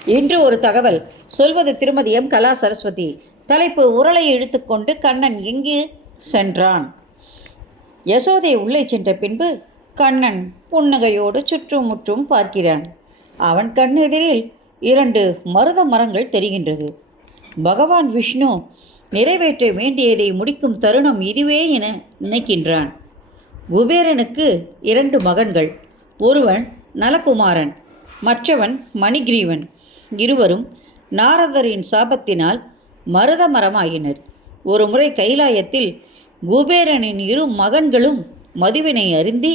இன்று ஒரு தகவல் சொல்வது திருமதி எம். கலா சரஸ்வதி. தலைப்பு: உரலை இழுத்துக்கொண்டு கண்ணன் எங்கு சென்றான்? யசோதை உள்ளே சென்ற பின்பு கண்ணன் புன்னகையோடு சுற்றும் முற்றும் பார்க்கிறான். அவன் கண்ணெதிரில் 2 மருத மரங்கள் தெரிகின்றது. பகவான் விஷ்ணு நிறைவேற்ற வேண்டியதை முடிக்கும் தருணம் இதுவே என நினைக்கின்றான். குபேரனுக்கு 2 மகன்கள். ஒருவன் நலகுமாரன், மற்றவன் மணிகிரீவன். இருவரும் நாரதரின் சாபத்தினால் மருத மரமாயினர். ஒரு முறை கைலாயத்தில் குபேரனின் 2 மகன்களும் மதுவினை அருந்தி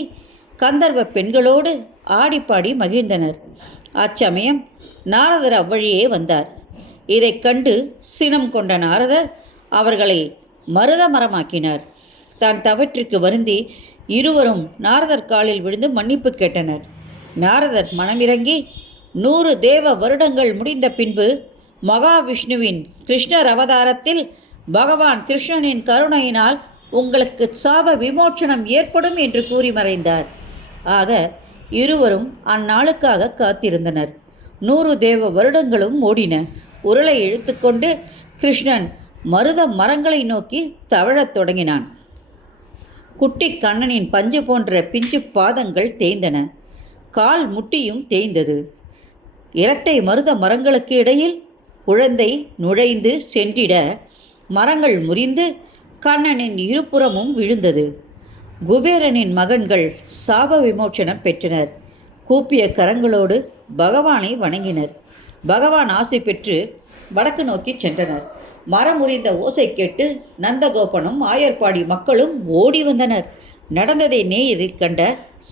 கந்தர்வ பெண்களோடு ஆடிப்பாடி மகிழ்ந்தனர். அச்சமயம் நாரதர் அவ்வழியே வந்தார். இதைக் கண்டு சினம் கொண்ட நாரதர் அவர்களை மருத மரமாக்கினார். தான் தவற்றிற்கு வருந்தி இருவரும் நாரதர் காலில் விழுந்து மன்னிப்பு கேட்டனர். நாரதர் மனமிறங்கி 100 தேவ வருடங்கள் முடிந்த பின்பு மகாவிஷ்ணுவின் கிருஷ்ணர் அவதாரத்தில் பகவான் கிருஷ்ணனின் கருணையினால் உங்களுக்கு சாப விமோச்சனம் ஏற்படும் என்று கூறி மறைந்தார். ஆக இருவரும் அந்நாளுக்காக காத்திருந்தனர். 100 தேவ வருடங்களும் ஓடின. உருளை இழுத்துக்கொண்டு கிருஷ்ணன் மருத மரங்களை நோக்கி தவழத் தொடங்கினான். குட்டி கண்ணனின் பஞ்சு போன்ற பிஞ்சு பாதங்கள் தேய்ந்தன. கால் முட்டியும் தேய்ந்தது. இரட்டை மருத மரங்களுக்கு இடையில் குழந்தை நுழைந்து சென்றிட மரங்கள் முறிந்து கண்ணனின் இருபுறமும் விழுந்தது. குபேரனின் மகன்கள் சாப விமோச்சனம் பெற்றனர். கூப்பிய கரங்களோடு பகவானை வணங்கினர். பகவான் ஆசை பெற்று வடக்கு நோக்கி சென்றனர். மரம் முறிந்த ஓசை கேட்டு நந்தகோபனும் ஆயர்பாடி மக்களும் ஓடி வந்தனர். நடந்ததை நேரில் கண்ட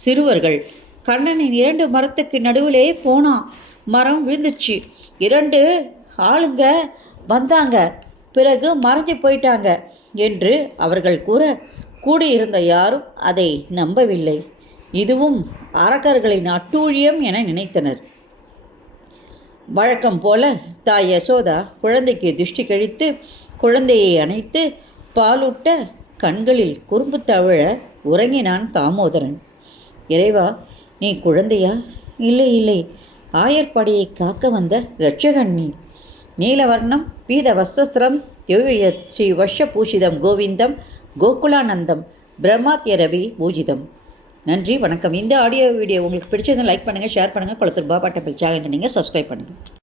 சிறுவர்கள், கண்ணனின் 2 மரத்துக்கு நடுவிலே போனான், மரம் விழுந்துச்சு, 2 ஆளுங்க வந்தாங்க, பிறகு மறைஞ்சு போயிட்டாங்க என்று அவர்கள் கூற, கூடியிருந்த யாரும் அதை நம்பவில்லை. இதுவும் அரக்கர்களின் அட்டூழியம் என நினைத்தனர். வழக்கம் போல தாய் யசோதா குழந்தைக்கு திருஷ்டி கழித்து குழந்தையை அணைத்து பாலூட்ட கண்களில் குறும்பு தவழ உறங்கினான் தாமோதரன். இறைவா, நீ குழந்தையா? இல்லை இல்லை, ஆயர்பாடியை காக்க வந்த இரட்சகன் நீ. நீலவர்ணம் பீத வஸ்திரம் திவ்ய ஸ்ரீ வஷ பூஷிதம் கோவிந்தம் கோகுலானந்தம் பிரம்மாத்திய ரவி பூஜிதம். நன்றி, வணக்கம். இந்த ஆடியோ வீடியோ உங்களுக்கு பிடிச்சதுன்னு லைக் பண்ணுங்கள், ஷேர் பண்ணுங்கள். குளத்தூர் பாபா டெம்பிள் சேனலுக்கு நீங்கள் சப்ஸ்கிரைப் பண்ணுங்கள்.